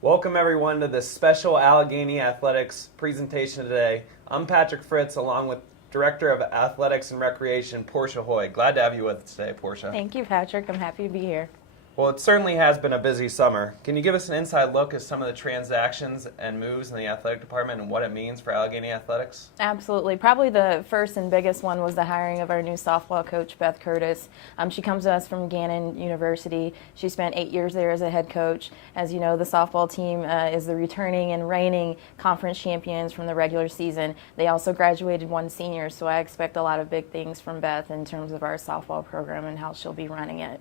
Welcome everyone to this special Allegheny Athletics presentation today. I'm Patrick Fritz along with Director of Athletics and Recreation, Portia Hoeg. Glad to have you with us today, Portia. Thank you, Patrick. I'm happy to be here. Well, it certainly has been a busy summer. Can you give us an inside look at some of the transactions and moves in the athletic department and what it means for Allegheny Athletics? Absolutely. Probably the first and biggest one was the hiring of our new softball coach, Beth Curtis. She comes to us from Gannon University. She spent 8 years there as a head coach. As you know, the softball team is the returning and reigning conference champions from the regular season. They also graduated one senior, so I expect a lot of big things from Beth in terms of our softball program and how she'll be running it.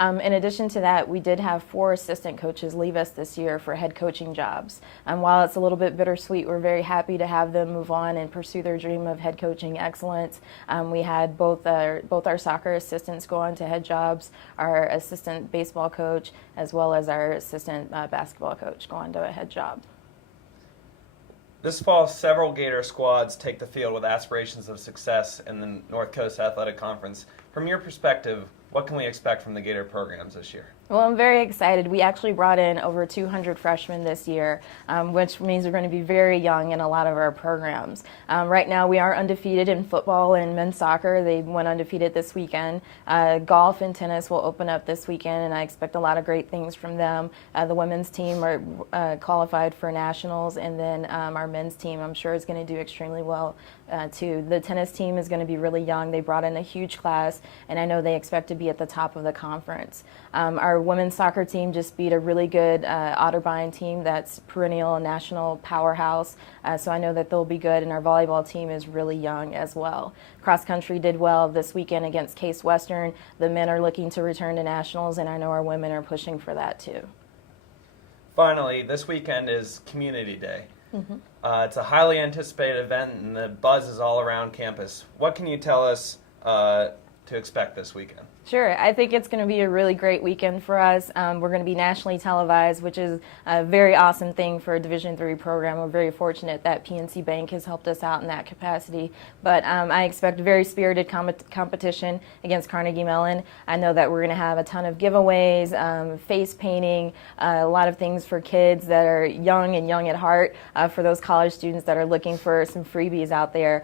In addition to that, we did have 4 assistant coaches leave us this year for head coaching jobs. While it's a little bit bittersweet, we're very happy to have them move on and pursue their dream of head coaching excellence. We had both our soccer assistants go on to head jobs, our assistant baseball coach, as well as our assistant basketball coach go on to a head job. This fall, several Gator squads take the field with aspirations of success in the North Coast Athletic Conference. From your perspective, what can we expect from the Gator programs this year? Well, I'm very excited. We actually brought in over 200 freshmen this year, which means we're going to be very young in a lot of our programs. Right now, we are undefeated in football and men's soccer. They went undefeated this weekend. Golf and tennis will open up this weekend, and I expect a lot of great things from them. The women's team are qualified for nationals, and then our men's team, I'm sure, is going to do extremely well, too. The tennis team is going to be really young. They brought in a huge class, and I know they expect to be at the top of the conference. Our women's soccer team just beat a really good Otterbein team that's perennial national powerhouse, so I know that they'll be good, and our volleyball team is really young as well. Cross country did well this weekend against Case Western. The men are looking to return to nationals, and I know our women are pushing for that too. Finally, this weekend is Community Day. It's a highly anticipated event, and the buzz is all around campus. What can you tell us to expect this weekend? Sure. I think it's going to be a really great weekend for us. We're going to be nationally televised, which is a very awesome thing for a Division III program. We're very fortunate that PNC Bank has helped us out in that capacity. But I expect very spirited competition against Carnegie Mellon. I know that we're going to have a ton of giveaways, face painting, a lot of things for kids that are young and young at heart, for those college students that are looking for some freebies out there.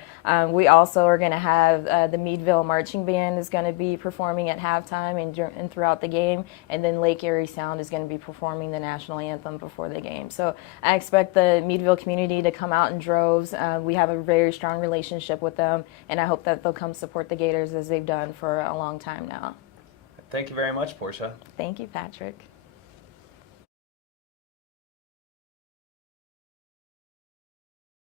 We also are going to have the Meadville Marching Band is going to be performing at halftime and throughout the game, and then Lake Erie Sound is going to be performing the national anthem before the game. So I expect the Meadville community to come out in droves. We have a very strong relationship with them, and I hope that they'll come support the Gators as they've done for a long time now. Thank you very much, Portia. Thank you, Patrick.